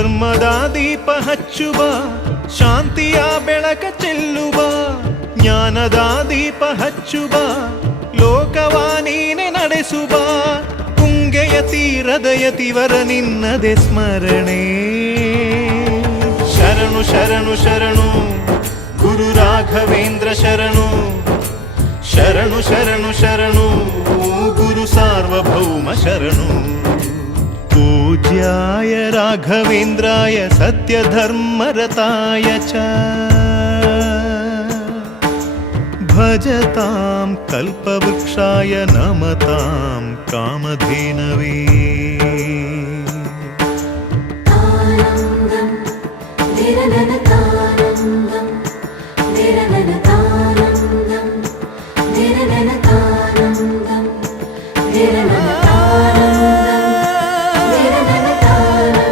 ಧರ್ಮದ ದೀಪ ಹಚ್ಚುವ, ಶಾಂತಿಯ ಬೆಳಕ ಚೆಲ್ಲುವ, ಜ್ಞಾನದ ದೀಪ ಹಚ್ಚುವ, ಲೋಕವ ನೀನೆ ನಡೆಸುವ. ತುಂಗೆಯ ತೀರದ ಯತಿವರ ನಿನ್ನದೆ ಸ್ಮರಣೆ. ಶರಣು ಶರಣು ಶರಣು ಗುರು ರಾಘವೇಂದ್ರ ಶರಣು, ಶರಣು ಶರಣು ಶರಣು ಗುರು ಸಾರ್ವಭೌಮ ಶರಣು. पूज्याय राघवेन्द्राय सत्यधर्मरताय च भजतां कल्पवृक्षाय नमतां कामधेनवे. आनन्दं